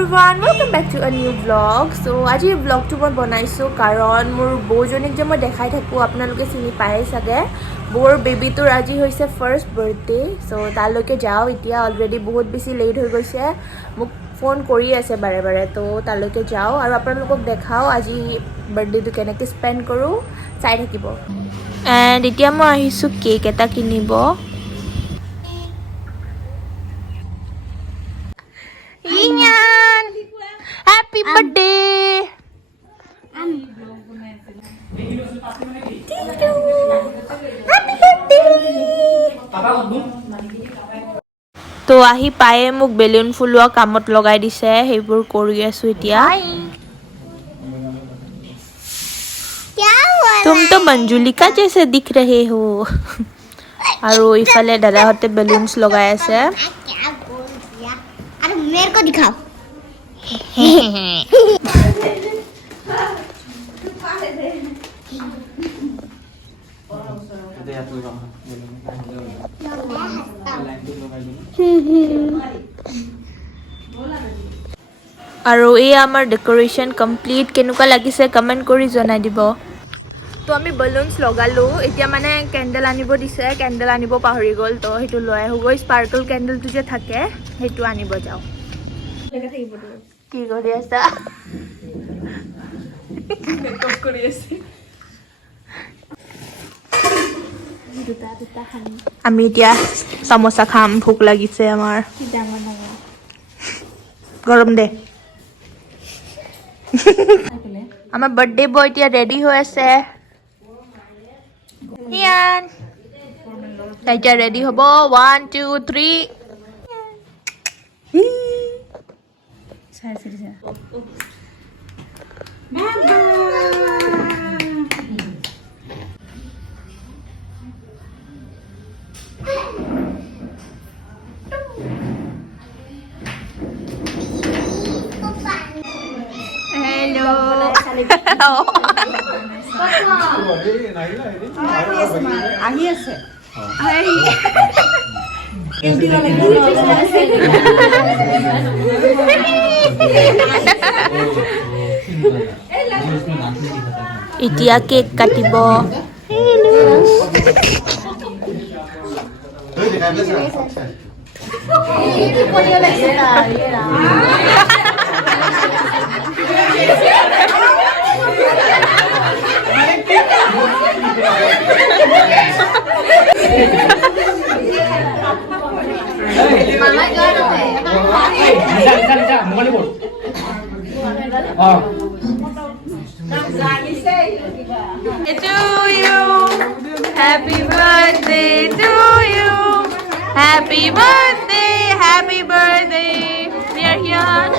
everyone, welcome back to a new vlog. So আজি vlogটো মই বনাইছো কাৰণ মোৰ বৌজনীক যে মই দেখাই থাকো আপোনালোকে চিনি পাই সাগে বৌৰ বেবিটোৰ আজি হৈছে ফাৰ্স্ট বাৰ্থডে সো তালৈকে যাও এতিয়া অলৰেডি বহুত বেছি লেট হৈ গৈছে মোক ফোন কৰি আছে বাৰে বাৰে তো তালৈকে যাও আৰু আপোনালোকক দেখাও আজি বাৰ্থডেটো কেনেকৈ স্পেন্ড কৰো চাই থাকিব এন্ড এতিয়া মই আহিছো কেক এটা কিনিব Hiyan! Happy birthday! Thank you! Happy birthday! তো আহি পায়ে মোক বেলুন ফুলোৱা কামত লগাই দিছে সেইবোৰ কৰি আছো এতিয়া तुम तो मंजुलिका जैसे दिख रहे हो আৰু ইফালে দাদাহতে বেলুনস লগাই আছে मेरे को दिखाओ আৰু এই আমাৰ ডেকোৰেশন কমপ্লিট কেনেকুৱা লাগিছে কমেন্ট কৰি জনাই দিব তো আমি বেলুনস লগালো এতিয়া মানে ক্যান্ডেল আনিব দিছে ক্যান্ডেল আনিব পাহৰি গল তো হেতু লৈ আহো গৈ স্পাৰ্কল ক্যান্ডেলটো যে থাকে হেতু আনিব যাও কি কৰি আছা মেকআপ কৰি আছে আমি এতিয়া সমোসা খাম ভোক লাগিছে আমাৰ গৰম দে আমাৰ বাৰ্থডে বয় এতিয়া ৰেডি হৈ আছে Hiyan এতিয়া ৰেডি হ'ব 1 2 3 Hello. আহি আছে এতিয়া কেক কাটিব To you, happy birthday to you, happy birthday, dear Hiyan.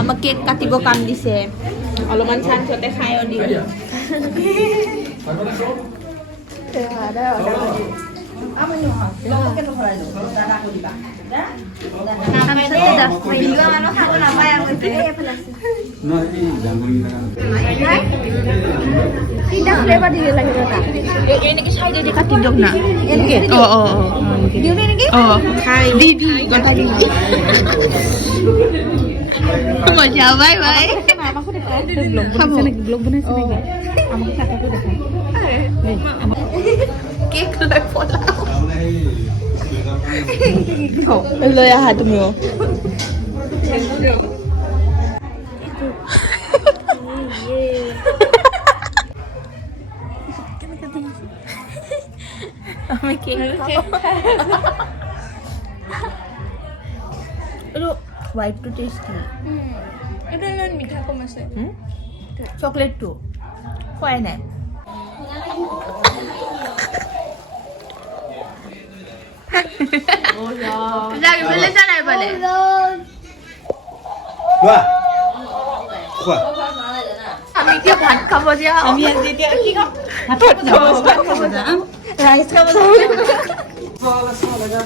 আমাক কেক কাটিব কাম দিছে অলপমান চান্সতে খায়ও দিও Tidak flavor dia lagi tak? Ini kisah jadi katin dok nak. Oh. Dia ni lagi? Oh. Hai. Di. Kata di. Mau siapa bye? Kenapa aku dekat? Belum benar sini. Kamu kisah aku dekat. Cake lagi pola. লৈ আহা তুমিও আমি cake এইটো হোৱাইটটো tasty এটা অলপ মিঠা কম আছে চকলেটটো খোৱাই নাই আমি কি ভাত খাব দিয়া আমি যেতিয়া কি খাম ভাত খাব যা ৰাইচ খাব যা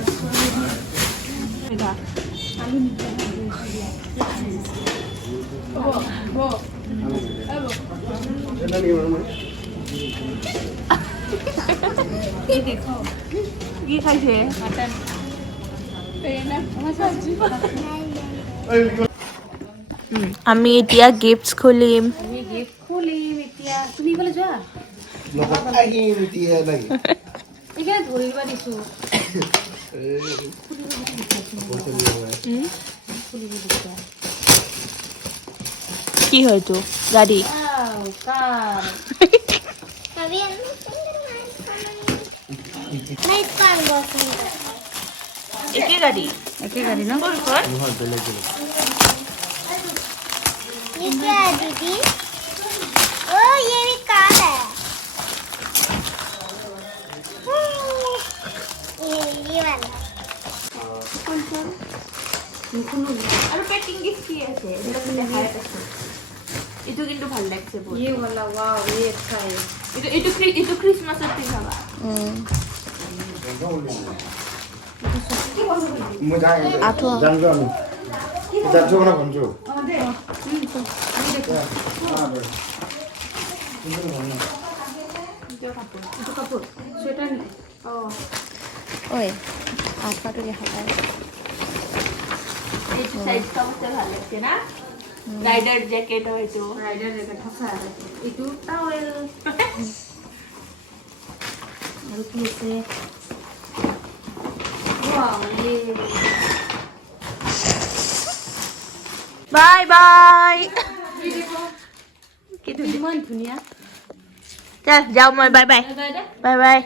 কি খাইছে আমি এতিয়া গিফ্টছ খুলিম এতিয়া তুমি ক'লে যোৱা এতিয়া ধৰি দিবা দিছো কি হয়তো গাড়ী একে গাড়ী ন ये क्या है दीदी ओ ये भी कार है ये वाला আৰু পেকিং গিফ্ট কি আছে এইটো কিন্তু ভাল লাগছে বহুত ये वाला वाओ ये अच्छा है এইটো ক্ৰিসমাসত পিন্ধাবা स्वेटर नहीं ओए आपका तो यहाँ पर এইটো সাইজ কামতে ভাল লাগছে না রাইডার জ্যাকেট হয়তো राइडर जैकेट हसा है इटू टॉवेल और कैसे वाओ ये বাই বাই কি कितना दुनिया চল যাও মই bye bye bye bye bye bye